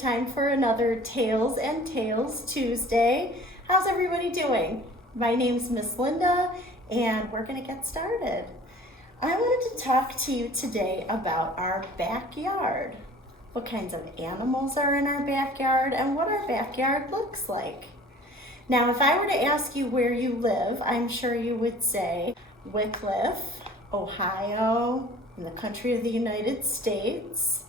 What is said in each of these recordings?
time for another Tales and Tales Tuesday. How's everybody doing? My name's Miss Linda, and we're gonna get started. I wanted to talk to you today about our backyard. What kinds of animals are in our backyard and what our backyard looks like. Now, if I were to ask you where you live, I'm sure you would say Wycliffe, Ohio, in the country of the United States.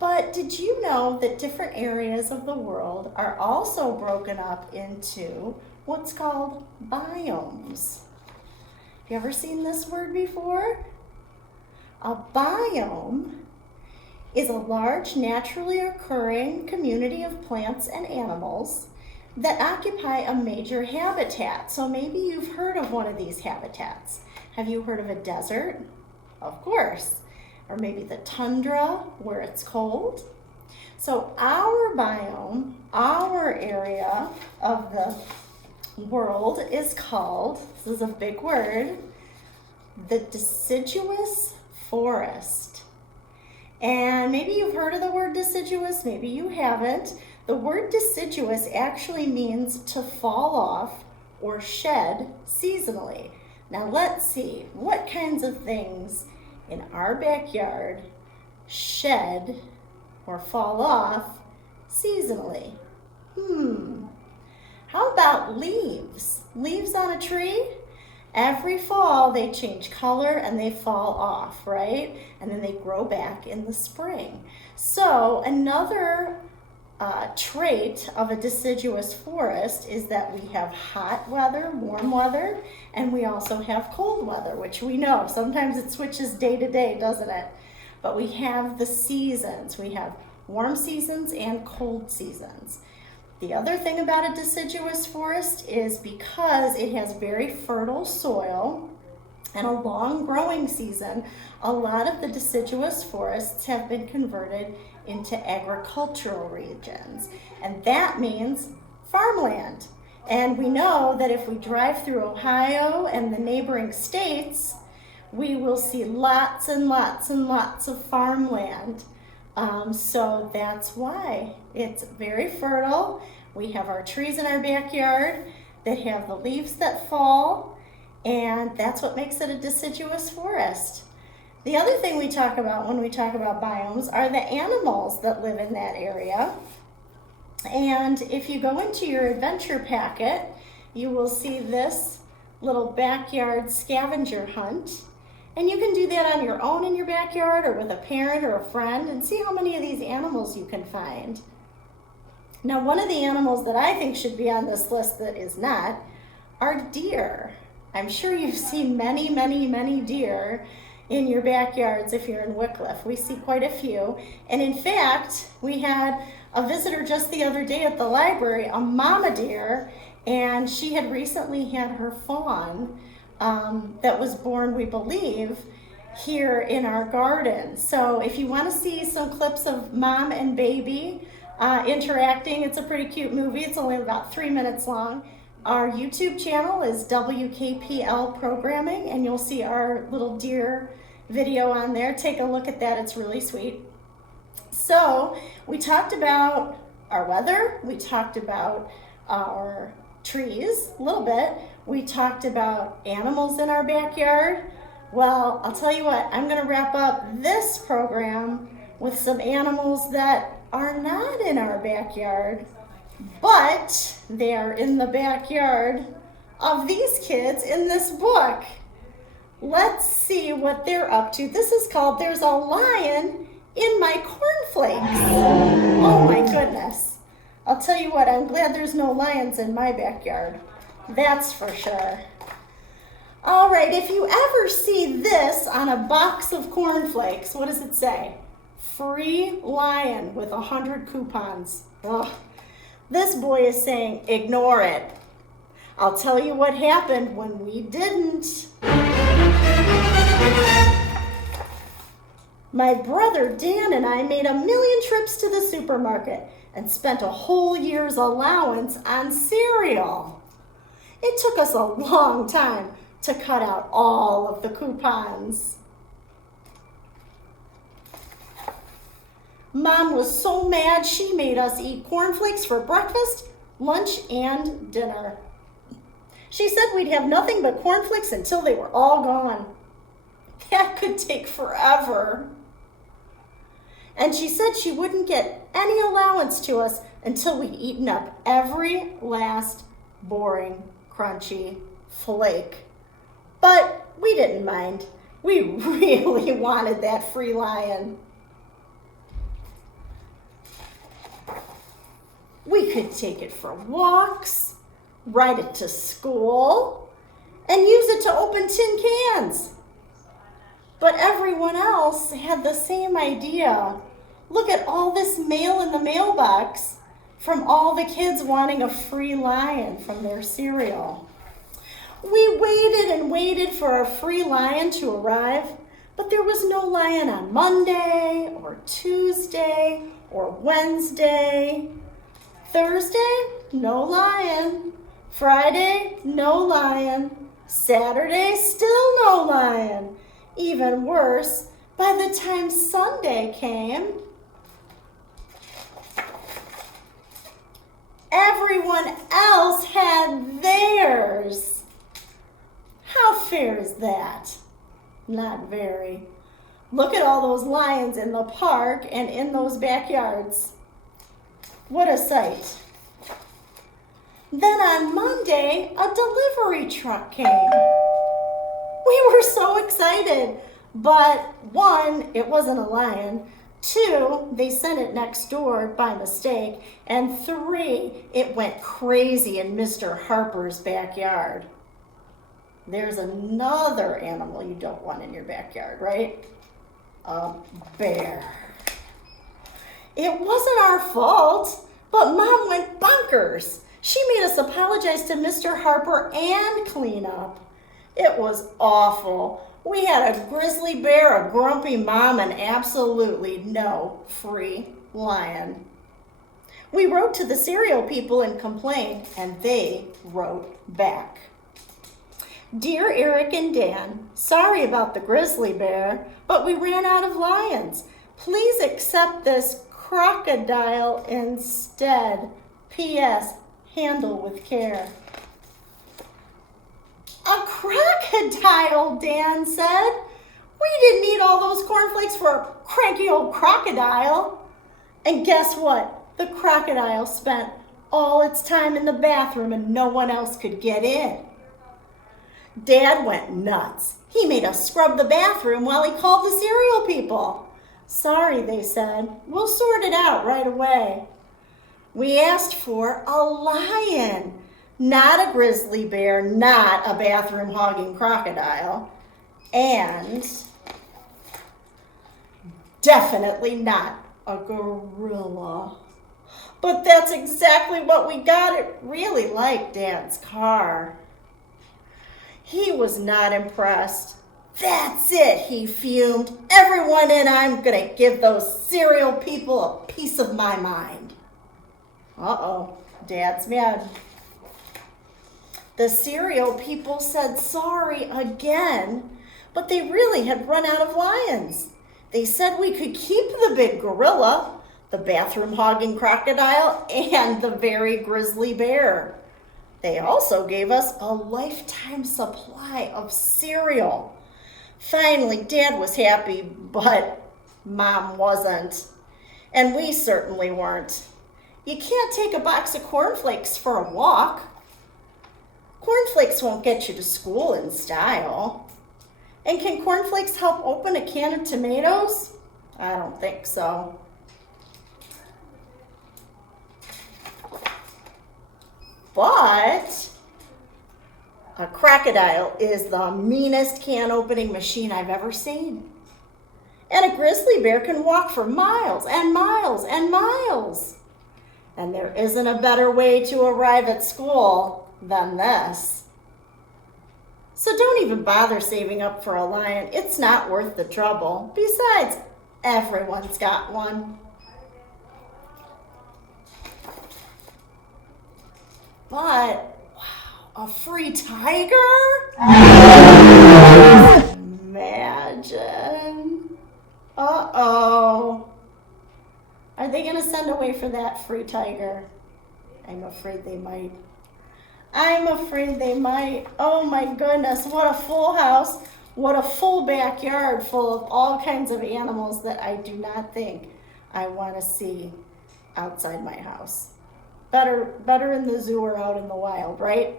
But did you know that different areas of the world are also broken up into what's called biomes? Have you ever seen this word before? A biome is a large naturally occurring community of plants and animals that occupy a major habitat. So maybe you've heard of one of these habitats. Have you heard of a desert? Of course. Or maybe the tundra where it's cold. So our biome, our area of the world is called, this is a big word, the deciduous forest. And maybe you've heard of the word deciduous, maybe you haven't. The word deciduous actually means to fall off or shed seasonally. Now let's see, what kinds of things in our backyard shed or fall off seasonally? How about leaves? Leaves on a tree? Every fall they change color and they fall off, right? And then they grow back in the spring. So another trait of a deciduous forest is that we have hot weather, warm weather, and we also have cold weather, which we know. Sometimes it switches day to day, doesn't it? But we have the seasons. We have warm seasons and cold seasons. The other thing about a deciduous forest is because it has very fertile soil and a long growing season, a lot of the deciduous forests have been converted into agricultural regions. And that means farmland. And we know that if we drive through Ohio and the neighboring states, we will see lots and lots and lots of farmland. So that's why it's very fertile. We have our trees in our backyard that have the leaves that fall, and that's what makes it a deciduous forest. The other thing we talk about when we talk about biomes are the animals that live in that area. And if you go into your adventure packet, you will see this little backyard scavenger hunt. And you can do that on your own in your backyard or with a parent or a friend and see how many of these animals you can find. Now, one of the animals that I think should be on this list that is not are deer. I'm sure you've seen many, many, many deer in your backyards if you're in Wycliffe. We see quite a few. And in fact, we had a visitor just the other day at the library, a mama deer, and she had recently had her fawn that was born, we believe, here in our garden. So if you want to see some clips of mom and baby interacting, it's a pretty cute movie. It's only about 3 minutes long. Our YouTube channel is WKPL Programming, and you'll see our little deer video on there. Take a look at that, it's really sweet. So we talked about our weather, we talked about our trees a little bit, we talked about animals in our backyard. Well, I'll tell you what, I'm gonna wrap up this program with some animals that are not in our backyard, but they are in the backyard of these kids in this book. Let's see what they're up to. This is called There's a Lion in My Cornflakes. Oh my goodness. I'll tell you what, I'm glad there's no lions in my backyard. That's for sure. All right, if you ever see this on a box of cornflakes, what does it say? Free lion with 100 coupons. Ugh. This boy is saying, ignore it. I'll tell you what happened when we didn't. My brother Dan and I made 1,000,000 trips to the supermarket and spent a whole year's allowance on cereal. It took us a long time to cut out all of the coupons. Mom was so mad she made us eat cornflakes for breakfast, lunch, and dinner. She said we'd have nothing but cornflakes until they were all gone. That could take forever. And she said she wouldn't get any allowance to us until we'd eaten up every last boring, crunchy flake. But we didn't mind. We really wanted that free lion. We could take it for walks, ride it to school, and use it to open tin cans. But everyone else had the same idea. Look at all this mail in the mailbox from all the kids wanting a free lion from their cereal. We waited and waited for a free lion to arrive, but there was no lion on Monday or Tuesday or Wednesday. Thursday, no lion. Friday, no lion. Saturday, still no lion. Even worse, by the time Sunday came, everyone else had theirs. How fair is that? Not very. Look at all those lions in the park and in those backyards. What a sight. Then on Monday, a delivery truck came. We were so excited, but one, it wasn't a lion. Two, they sent it next door by mistake. And three, it went crazy in Mr. Harper's backyard. There's another animal you don't want in your backyard, right? A bear. It wasn't our fault, but Mom went bonkers. She made us apologize to Mr. Harper and clean up. It was awful. We had a grizzly bear, a grumpy mom, and absolutely no free lion. We wrote to the cereal people and complained, and they wrote back. Dear Eric and Dan, sorry about the grizzly bear, but we ran out of lions. Please accept this crocodile instead. P.S. Handle with care. A crocodile, Dan said. We didn't eat all those cornflakes for a cranky old crocodile. And guess what? The crocodile spent all its time in the bathroom and no one else could get in. Dad went nuts. He made us scrub the bathroom while he called the cereal people. Sorry, they said. We'll sort it out right away. We asked for a lion. Not a grizzly bear, not a bathroom hogging crocodile, and definitely not a gorilla. But that's exactly what we got. It really liked Dad's car. He was not impressed. That's it, he fumed. Everyone and I'm gonna give those cereal people a piece of my mind. Uh-oh, Dad's mad. The cereal people said sorry again, but they really had run out of lions. They said we could keep the big gorilla, the bathroom hogging crocodile, and the very grizzly bear. They also gave us a lifetime supply of cereal. Finally, Dad was happy, but Mom wasn't. And we certainly weren't. You can't take a box of cornflakes for a walk. Cornflakes won't get you to school in style. And can cornflakes help open a can of tomatoes? I don't think so. But a crocodile is the meanest can opening machine I've ever seen. And a grizzly bear can walk for miles and miles and miles. And there isn't a better way to arrive at school than this. So don't even bother saving up for a lion. It's not worth the trouble. Besides, everyone's got one. But, wow, a free tiger? Imagine. Uh-oh. send away for that free tiger? I'm afraid they might. I'm afraid they might. Oh my goodness, what a full house. What a full backyard full of all kinds of animals that I do not think I want to see outside my house. Better in the zoo or out in the wild, right?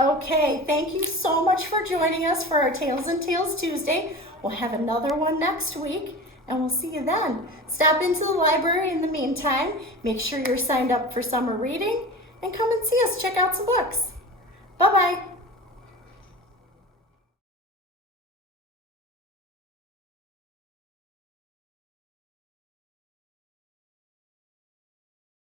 Okay, thank you so much for joining us for our Tales and Tales Tuesday. We'll have another one next week, and we'll see you then. Stop into the library in the meantime. Make sure you're signed up for summer reading, and come and see us check out some books. Bye-bye.